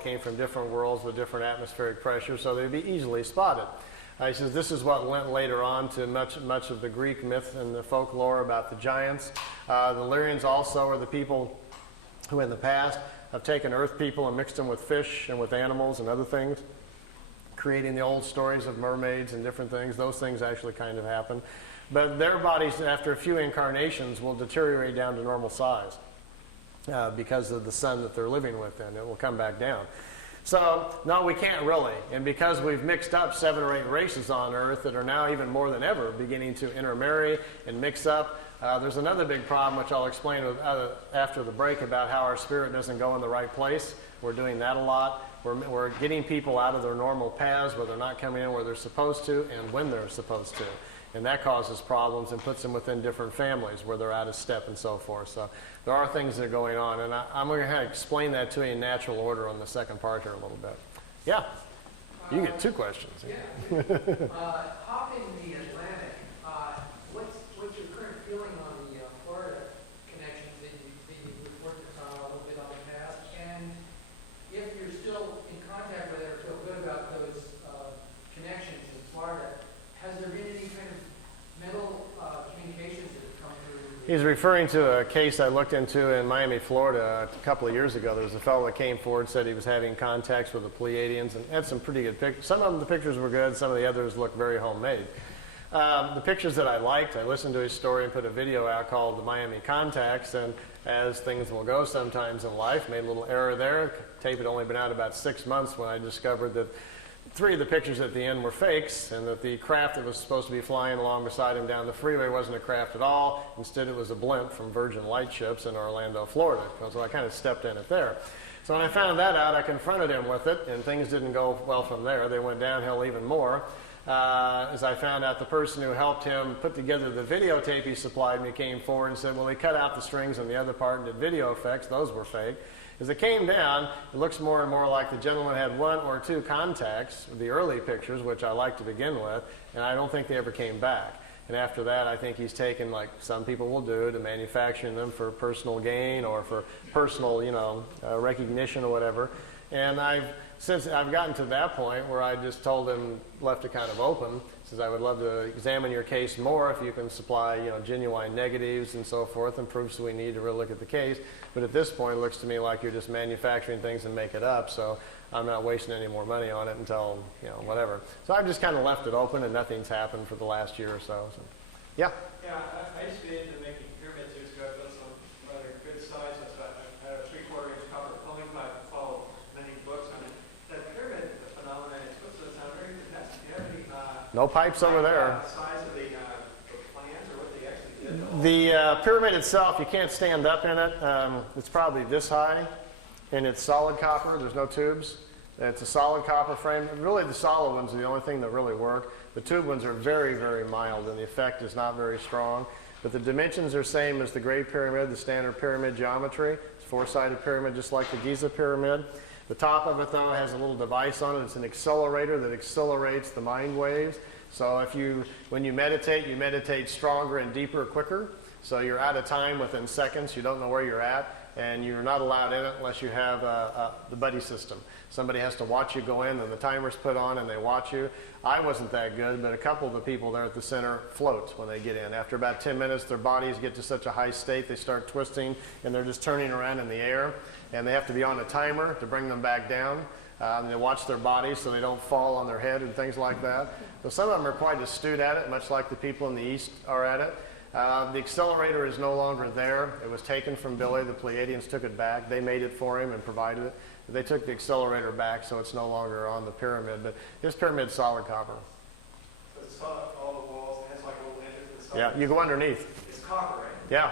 that came from different worlds with different atmospheric pressure, so they'd be easily spotted. He says this is what lent later on to much of the Greek myth and the folklore about the giants. The Lyrians also are the people who in the past have taken earth people and mixed them with fish and with animals and other things, creating the old stories of mermaids and different things. Those things actually kind of happen. But their bodies, after a few incarnations, will deteriorate down to normal size because of the sun that they're living within. It will come back down. So, no, we can't really. And because we've mixed up 7 or 8 races on Earth that are now even more than ever beginning to intermarry and mix up, there's another big problem, which I'll explain after the break, about how our spirit doesn't go in the right place. We're doing that a lot. We're getting people out of their normal paths where they're not coming in where they're supposed to and when they're supposed to. And that causes problems and puts them within different families where they're out of step and so forth. So there are things that are going on. And I'm going to explain that to you in natural order on the second part here a little bit. Yeah. You get 2 questions. Yeah. Hopping the Atlantic, what's your current feeling on the Florida connections that you reported a little bit on the past? And if you're still in contact with it or feel good about those connections in Florida, has there been any kind of mental communications that have come through? He's referring to a case I looked into in Miami, Florida a couple of years ago. There was a fellow that came forward, said he was having contacts with the Pleiadians, and had some pretty good pictures. Some of them, the pictures were good. Some of the others looked very homemade. The pictures that I liked, I listened to his story and put a video out called The Miami Contacts, and as things will go sometimes in life, made a little error there. Tape had only been out about 6 months when I discovered that 3 of the pictures at the end were fakes, and that the craft that was supposed to be flying along beside him down the freeway wasn't a craft at all. Instead, it was a blimp from Virgin Lightships in Orlando, Florida. So I kind of stepped in it there. So when I found that out, I confronted him with it, and things didn't go well from there. They went downhill even more. As I found out, the person who helped him put together the videotape he supplied me came forward and said, well, he cut out the strings on the other part and did video effects. Those were fake. As it came down, it looks more and more like the gentleman had 1 or 2 contacts, the early pictures, which I liked to begin with, and I don't think they ever came back. And after that, I think he's taken, like some people will do, to manufacturing them for personal gain or for personal, recognition or whatever. And since I've gotten to that point where I just told him, left it kind of open, says I would love to examine your case more if you can supply, genuine negatives and so forth and proofs we need to really look at the case. But at this point, it looks to me like you're just manufacturing things and make it up. So I'm not wasting any more money on it until, whatever. So I've just kind of left it open, and nothing's happened for the last year or so. Yeah? Yeah, I used to be into making pyramids years ago. I built some rather good size. I had a 3/4 inch copper pulling pipe and followed many books on it. That pyramid phenomenon, it's supposed to sound very fantastic. Do you have any no pipes over there. Size of the plans or what they actually did? The pyramid itself, you can't stand up in it. It's probably this high, and it's solid copper. There's no tubes. It's a solid copper frame. Really, the solid ones are the only thing that really work. The tube ones are very, very mild, and the effect is not very strong. But the dimensions are same as the Great Pyramid, the standard pyramid geometry. It's a 4-sided pyramid, just like the Giza Pyramid. The top of it, though, has a little device on it. It's an accelerator that accelerates the mind waves. So when you meditate stronger and deeper, quicker. So you're out of time within seconds. You don't know where you're at, and you're not allowed in it unless you have the buddy system. Somebody has to watch you go in, and the timer's put on, and they watch you. I wasn't that good, but a couple of the people there at the center float when they get in. After about 10 minutes, their bodies get to such a high state, they start twisting, and they're just turning around in the air. And they have to be on a timer to bring them back down. They watch their bodies so they don't fall on their head and things like that. So some of them are quite astute at it, much like the people in the East are at it. The accelerator is no longer there. It was taken from Billy. The Pleiadians took it back. They made it for him and provided it. They took the accelerator back, so it's no longer on the pyramid. But this pyramid's solid copper. So it's solid, all the walls, and it's like a little entrance to the Yeah, you go underneath. It's copper, right? Yeah.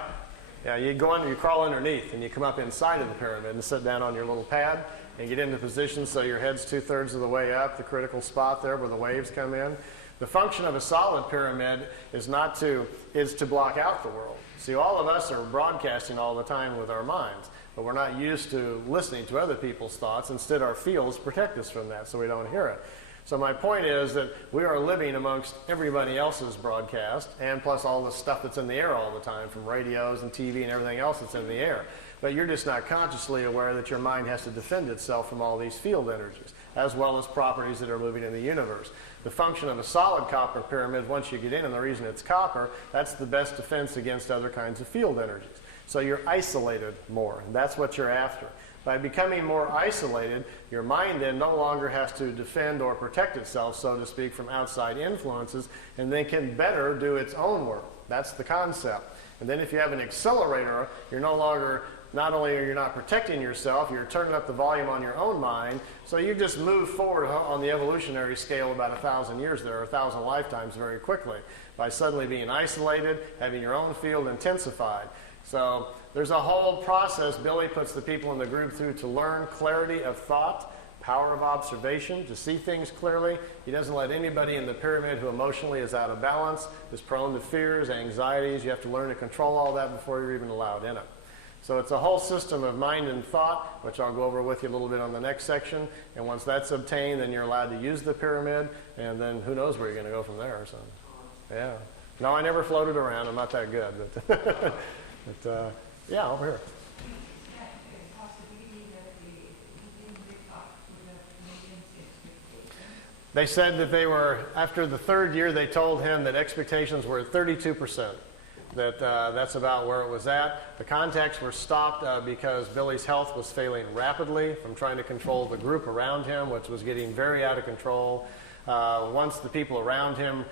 Yeah, you go under, you crawl underneath, and you come up inside of the pyramid and sit down on your little pad and get into position so your head's 2/3 of the way up, the critical spot there where the waves come in. The function of a solid pyramid is to block out the world. See, all of us are broadcasting all the time with our minds, but we're not used to listening to other people's thoughts. Instead, our fields protect us from that so we don't hear it. So my point is that we are living amongst everybody else's broadcast, and plus all the stuff that's in the air all the time, from radios and TV and everything else that's in the air. but you're just not consciously aware that your mind has to defend itself from all these field energies, as well as properties that are moving in the universe. The function of a solid copper pyramid, once you get in, and the reason it's copper, that's the best defense against other kinds of field energies. So you're isolated more, and that's what you're after. By becoming more isolated, your mind then no longer has to defend or protect itself, so to speak, from outside influences, and then can better do its own work. That's the concept. And then if you have an accelerator, you're no longer, not only are you not protecting yourself, you're turning up the volume on your own mind, so you just move forward on the evolutionary scale about 1,000 years there, or 1,000 lifetimes very quickly, by suddenly being isolated, having your own field intensified. So there's a whole process Billy puts the people in the group through to learn clarity of thought, power of observation, to see things clearly. He doesn't let anybody in the pyramid who emotionally is out of balance, is prone to fears, anxieties. You have to learn to control all that before you're even allowed in it. So it's a whole system of mind and thought, which I'll go over with you a little bit on the next section. And once that's obtained, then you're allowed to use the pyramid, and then who knows where you're going to go from there. So, yeah. No, I never floated around. I'm not that good. But yeah, over here. They said that they were, after the third year, they told him that expectations were at 32%. That's about where it was at. The contacts were stopped because Billy's health was failing rapidly from trying to control the group around him, which was getting very out of control. Once the people around him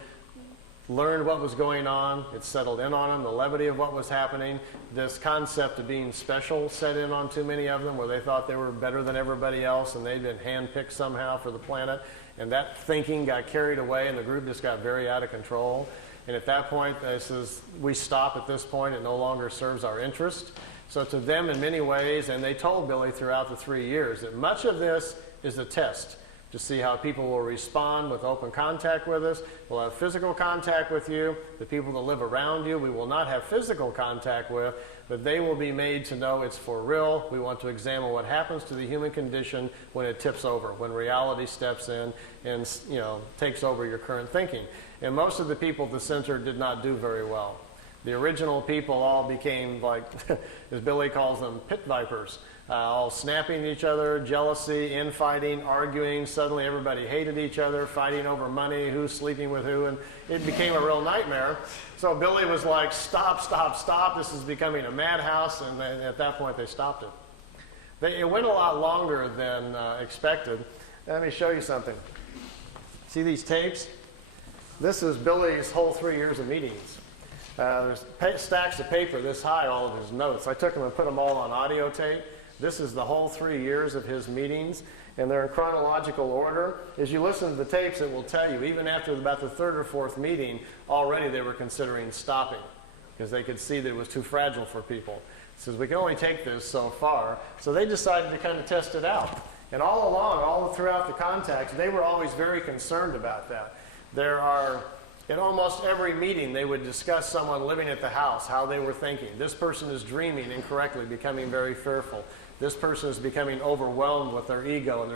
learned what was going on, it settled in on them, the levity of what was happening. This concept of being special set in on too many of them, where they thought they were better than everybody else and they'd been handpicked somehow for the planet. And that thinking got carried away and the group just got very out of control. And at that point, they says, we stop at this point. It no longer serves our interest. So to them, in many ways, and they told Billy throughout the 3 years, that much of this is a test to see how people will respond with open contact with us. We'll have physical contact with you. The people that live around you, we will not have physical contact with, but they will be made to know it's for real. We want to examine what happens to the human condition when it tips over, when reality steps in and, you know, takes over your current thinking. And most of the people at the center did not do very well. The original people all became, like, as Billy calls them, pit vipers. All snapping at each other, jealousy, infighting, arguing. Suddenly everybody hated each other, fighting over money, who's sleeping with who, and it became a real nightmare. So Billy was like, stop, stop, stop. This is becoming a madhouse, and then at that point they stopped it. It went a lot longer than expected. Let me show you something. See these tapes? This is Billy's whole 3 years of meetings. There's stacks of paper this high, all of his notes. I took them and put them all on audio tape. This is the whole 3 years of his meetings, and they're in chronological order. As you listen to the tapes, it will tell you, even after about the third or fourth meeting, already they were considering stopping because they could see that it was too fragile for people. It says, we can only take this so far. So they decided to kind of test it out. And all along, all throughout the contacts, they were always very concerned about that. In almost every meeting, they would discuss someone living at the house, how they were thinking. This person is dreaming incorrectly, becoming very fearful. This person is becoming overwhelmed with their ego and